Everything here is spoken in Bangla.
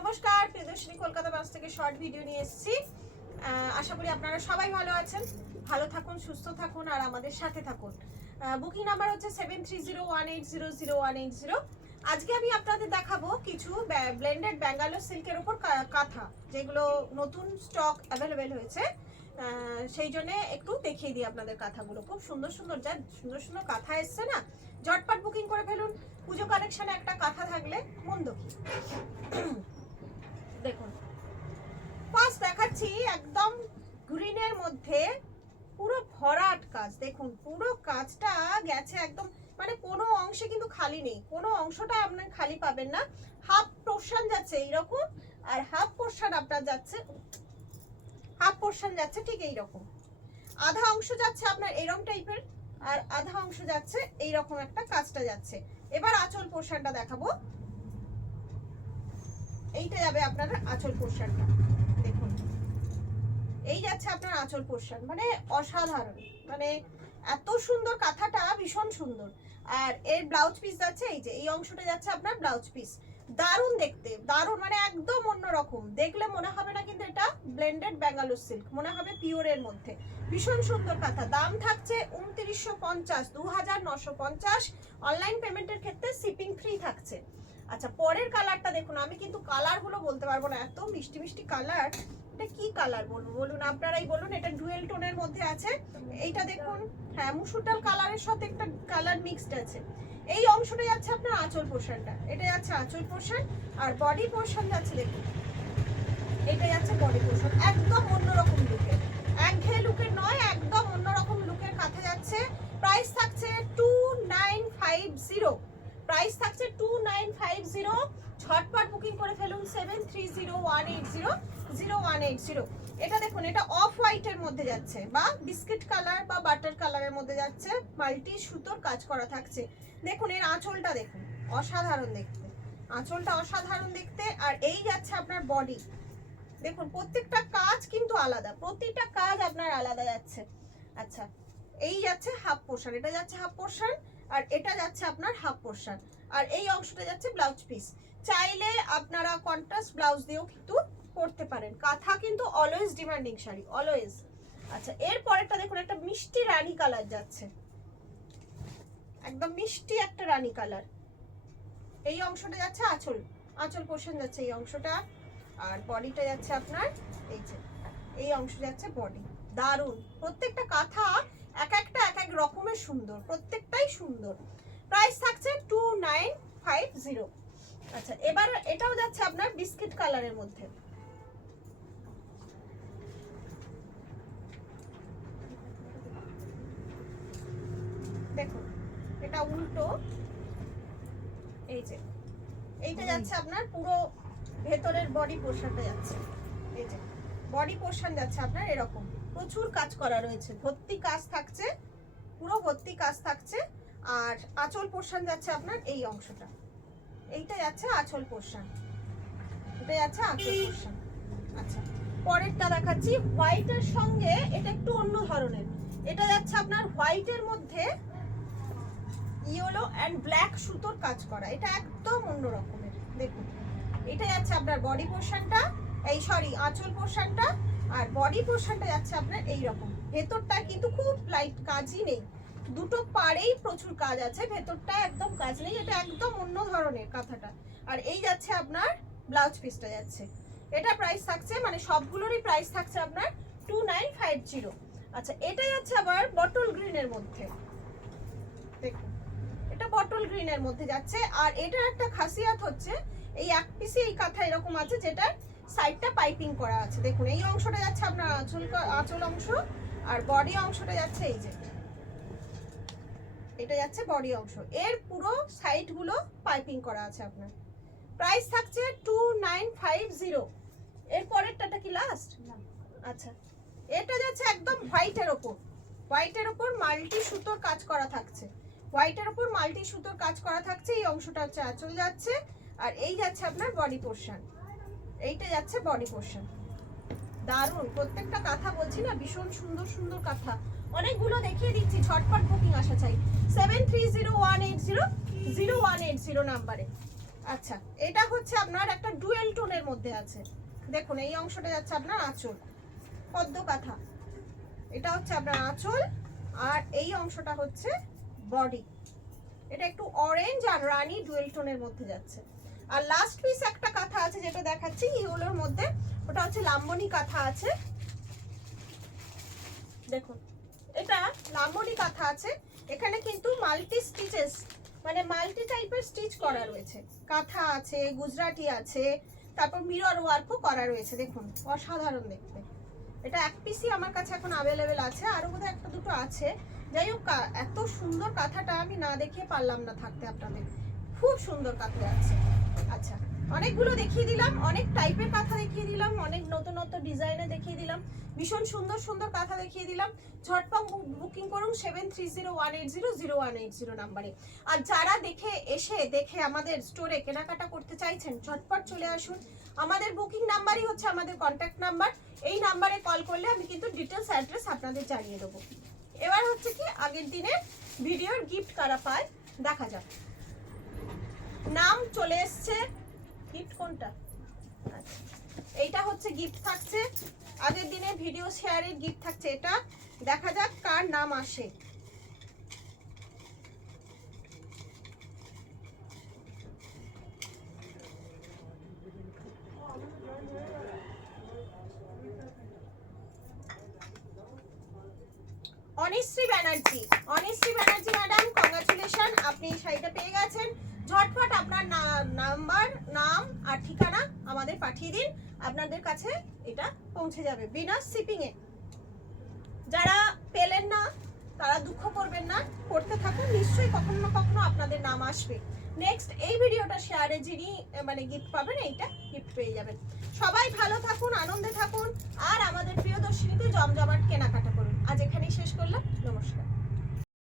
নমস্কার প্রিয়দর্শিনী কলকাতা ব্রাঞ্চ থেকে শর্ট ভিডিও নিয়ে এসেছি। আশা করি আপনারা সবাই ভালো আছেন, ভালো থাকুন, সুস্থ থাকুন আর আমাদের সাথে থাকুন। বুকিং নাম্বার হচ্ছে 7301800180। আজকে আমি আপনাদের দেখাবো কিছু ব্লেন্ডেড ব্যাঙ্গালোর সিল্কের উপর কাঁথা, যেগুলো নতুন স্টক অ্যাভেলেবেল হয়েছে, সেই জন্য একটু দেখিয়ে দিই আপনাদের কাঁথাগুলো। খুব সুন্দর সুন্দর সুন্দর সুন্দর কাঁথা এসছে না, ঝটপট বুকিং করে ফেলুন। পুজো কালেকশনে একটা কাঁথা থাকলে মন্দ কি। দেখুন, ফার্স্ট দেখাচ্ছি একদম গ্রিনের মধ্যে পুরো ভরাট কাজ। দেখুন পুরো কাজটা গেছে একদম, মানে কোনো অংশে কিন্তু খালি নেই, কোনো অংশটা আপনার খালি পাবেন না। হাফ পোর্শন যাচ্ছে এইরকম, আর হাফ পোর্শন আপনার যাচ্ছে, হাফ পোর্শন যাচ্ছে ঠিক এইরকম। আধা অংশ যাচ্ছে আপনার এরকম টাইপের, আর আধা অংশ যাচ্ছে এইরকম একটা কাজটা যাচ্ছে। এবার আঁচল পোর্শনটা দেখাবো। এইটা যাবে আপনার আঁচল পোর্শনটা। দেখুন এই যাচ্ছে আপনার আঁচল পোর্শন, মানে অসাধারণ, মানে এত সুন্দর কাঁথাটা, ভীষণ সুন্দর। আর এর ব্লাউজ পিস যাচ্ছে এই যে এই অংশটা যাচ্ছে আপনার ব্লাউজ পিস। দারুণ দেখতে, দারুণ, মানে একদম অন্যরকম। দেখলে মনে হবে না কিন্তু এটা ব্লেন্ডেড ব্যাঙ্গালোর সিল্ক, মনে হবে পিওরের মধ্যে। ভীষণ সুন্দর কাঁথা। দাম থাকছে 2950, 2950। অনলাইন পেমেন্টের ক্ষেত্রে শিপিং ফ্রি থাকছে। আচ্ছা, পরের কালারটা দেখুন। আমি কিন্তু কালারগুলো বলতে পারবো না, এত মিষ্টি মিষ্টি কালার। এটা কি কালার বলবো বলুন, আপনারাই বলুন। এটা ডুয়েল টোনের মধ্যে আছে। এইটা দেখুন, হ্যাঁ, মুসুর ডাল কালারের সাথে একটা কালার মিক্সড আছে। এই অংশটা যাচ্ছে আপনার আঁচল পোর্শনটা, এটা যাচ্ছে আঁচল পোর্শন। আর বডি পোর্শন যাচ্ছে, দেখুন এটা যাচ্ছে বডি পোর্শন। একদম অন্যরকম লুকের, একঘেয়ে লুকের নয়, একদম অন্যরকম লুকের কাঁথা যাচ্ছে। প্রাইস থাকছে 2950। প্রাইস থাকছে 2950। ঝটপট বুকিং করে ফেলুন 7301800180। এটা দেখুন, এটা অফ হোয়াইটের মধ্যে যাচ্ছে, বা বিস্কিট কালার বা বাটার কালারের মধ্যে যাচ্ছে। মাল্টি সুতোর কাজ করা থাকছে। দেখুন এর আঁচলটা দেখুন, অসাধারণ দেখতে, আঁচলটা অসাধারণ দেখতে। আর এই যাচ্ছে আপনার বডি। দেখুন প্রত্যেকটা কাজ কিন্তু আলাদা, প্রতিটা কাজ আপনার আলাদা যাচ্ছে। আচ্ছা, এই যাচ্ছে হাফ পোর্শন, এটা যাচ্ছে হাফ পোর্শন, আর এটা যাচ্ছে আপনার হাফ পোর্শন। আর এই অংশটা যাচ্ছে ব্লাউজ পিস। চাইলে আপনারা কন্ট্রাস্ট ব্লাউজ দিয়েও কিন্তু করতে পারেন। কাঁথা কিন্তু অলওয়েজ ডিমান্ডিং শাড়ি, অলওয়েজ। আচ্ছা, এর পরেরটা দেখুন, একটা মিষ্টি রানী কালার যাচ্ছে, একদম মিষ্টি একটা রানী কালার। এই অংশটা যাচ্ছে আঁচল, আঁচল পোর্শন যাচ্ছে এই অংশটা। আর বডিটা যাচ্ছে আপনার এই যে এই অংশ যাচ্ছে বডি। দারুণ, প্রত্যেকটা কাঁথা এক একটা এক এক রকমের সুন্দর, প্রত্যেকটাই সুন্দর। প্রাইস থাকছে 2950। আচ্ছা, এবার এটাও যাচ্ছে আপনার বিস্কিট কালারের মধ্যে। দেখুন এটা উল্টো, এই যে এইটা যাচ্ছে আপনার পুরো ভেতরের বডি পোর্শনটা যাচ্ছে। এই যে বডি পোর্শন যাচ্ছে আপনার এরকম, প্রচুর কাজ করা রয়েছে, ভর্তি কাজ থাকছে, পুরো ভর্তি কাজ থাকছে। আর আঁচল পোর্শন যাচ্ছে আপনার এই অংশটা, এইটা যাচ্ছে আঁচল পোর্শন, এটা যাচ্ছে আঁচল পোর্শন। আচ্ছা, পরেরটা দেখাচ্ছি। হোয়াইটের সঙ্গে এটা একটু অন্য ধরনের। এটা যাচ্ছে আপনার হোয়াইটের মধ্যে ইয়েলো অ্যান্ড ব্ল্যাক সুতোর কাজ করা, এটা একদম অন্য রকমের। দেখুন এটা যাচ্ছে আপনার বডি পোর্শনটা, এই সরি আঁচল পোর্শনটা। আর বডি পোর্শনটা যাচ্ছে আপনার এই রকম। ভেতরটা কিন্তু খুব লাইট, কাজই নেই, দুটো পাড়েই প্রচুর কাজ আছে, ভেতরটা একদম কাজ নেই। এটা একদম অন্য ধরনের কাঁথাটা। আর এই যাচ্ছে আপনার ব্লাউজ পিসটা যাচ্ছে। এটা প্রাইস থাকছে, মানে সবগুলোরই প্রাইস থাকছে আপনার 2950। আচ্ছা, এটা যাচ্ছে আবার বটল গ্রিনের মধ্যে। দেখুন এটা বটল গ্রিনের মধ্যে যাচ্ছে। আর এটার একটা খাসিয়াত হচ্ছে, এই এক পিসে এই কাঁথা এরকম আছে, যেটা সাইডটা পাইপিং করা আছে। দেখুন এই অংশটা যাচ্ছে আপনার আঁচল অংশ, আর বডি অংশটা যাচ্ছে এই যে এটা যাচ্ছে বডি অংশ। এর পুরো সাইড গুলো পাইপিং করা আছে আপনার। প্রাইস থাকছে 2950। এর পরেরটা কি লাস্ট? আচ্ছা, এটা যাচ্ছে একদম হোয়াইটের ওপর, হোয়াইটের ওপর মাল্টি সুতোর কাজ করা থাকছে, হোয়াইটের ওপর মাল্টি সুতোর কাজ করা থাকছে। এই অংশটা হচ্ছে আঁচল যাচ্ছে, আর এই যাচ্ছে আপনার বডি পোর্শন, এইটা যাচ্ছে বডি পোর্শন। দারুণ, প্রত্যেকটা কাঁথা বলছি না ভীষণ সুন্দর সুন্দর কাঁথা। অনেকগুলো দেখিয়ে দিচ্ছি, ঝটপট বুকিং আসা চাই 7301800180 নাম্বারে। আচ্ছা, এটা হচ্ছে আপনার একটা ডুয়েল টোনের মধ্যে। মধ্যে আছে। দেখুন এই অংশটা যাচ্ছে আপনার আঁচল, পদ্ম কাঁথা, এটা হচ্ছে আপনার আঁচল, আর এই অংশটা হচ্ছে বডি। এটা একটু অরেঞ্জ আর রানী ডুয়েল টোনের মধ্যে যাচ্ছে। আর লাস্ট পিস একটা কাঁথা আছে যেটা দেখাচ্ছি ইউলোর মধ্যে, ওটা হচ্ছে লাম্বনি কাঁথা আছে। দেখুন এটা লাম্বনি কাঁথা আছে, এখানে কিন্তু মাল্টি স্টিচেস মানে মাল্টি টাইপের স্টিচ করা রয়েছে, কাঁথা আছে, গুজরাটি আছে, তারপর মিরর ওয়ার্কও করা রয়েছে। দেখুন অসাধারণ দেখতে। এটা এক পিসই আমার কাছে এখন অ্যাভেলেবেল আছে, আরও বোধহয় একটা দুটো আছে। যাই হোক এত সুন্দর কাঁথাটা আমি না দেখিয়ে পারলাম না থাকতে আপনাদের, খুব সুন্দর কাঁথা আছে। আচ্ছা অনেকগুলো দেখিয়ে দিলাম, অনেক টাইপের কাঁথা দেখিয়ে দিলাম, অনেক নতুন নতুন ডিজাইনে দেখিয়ে দিলাম, ভীষণ সুন্দর সুন্দর কাঁথা দেখিয়ে দিলাম। ঝটপট বুকিং করুন 7301800180 নাম্বারে। আর যারা দেখে আমাদের স্টোরে কেনাকাটা করতে চাইছেন ঝটপট চলে আসুন। আমাদের বুকিং নাম্বারই হচ্ছে আমাদের কন্ট্যাক্ট নাম্বার, এই নাম্বারে কল করলে আমি কিন্তু ডিটেলস অ্যাড্রেস আপনাদের জানিয়ে দেবো। এবার হচ্ছে কি আগের দিনের ভিডিওর গিফট কারা পায় দেখা যাক। নাম চলে এসছে, গিফট কোনটা? আচ্ছা এইটা হচ্ছে গিফট থাকছে, আগের দিনের ভিডিও শেয়ারের গিফট থাকছে, এটা দেখা যাক কার নাম আসে। অনিশ্রী ব্যানার্জি, অনিশ্রী ব্যানার্জি ম্যাডাম কংগ্রাচুলেশন, আপনি এই শাড়িটা পেয়ে গেছেন। ঝটপট আপনার নাম্বার, নাম আর ঠিকানা আমাদের পাঠিয়ে দিন, আপনাদের কাছে এটা পৌঁছে যাবে বিনা শিপিংয়ে। যারা পেলেন না তারা দুঃখ করবেন না, করতে থাকুন, নিশ্চয়ই কখনো না কখনো আপনাদের নাম আসবে। নেক্সট এই ভিডিওটা শেয়ারে যিনি মানে গিফট পাবেন এইটা গিফট পেয়ে যাবেন। সবাই ভালো থাকুন, আনন্দে থাকুন, আর আমাদের প্রিয়দর্শিনীতে জমজমাট কেনাকাটা করুন। আজ এখানেই শেষ করলাম, নমস্কার।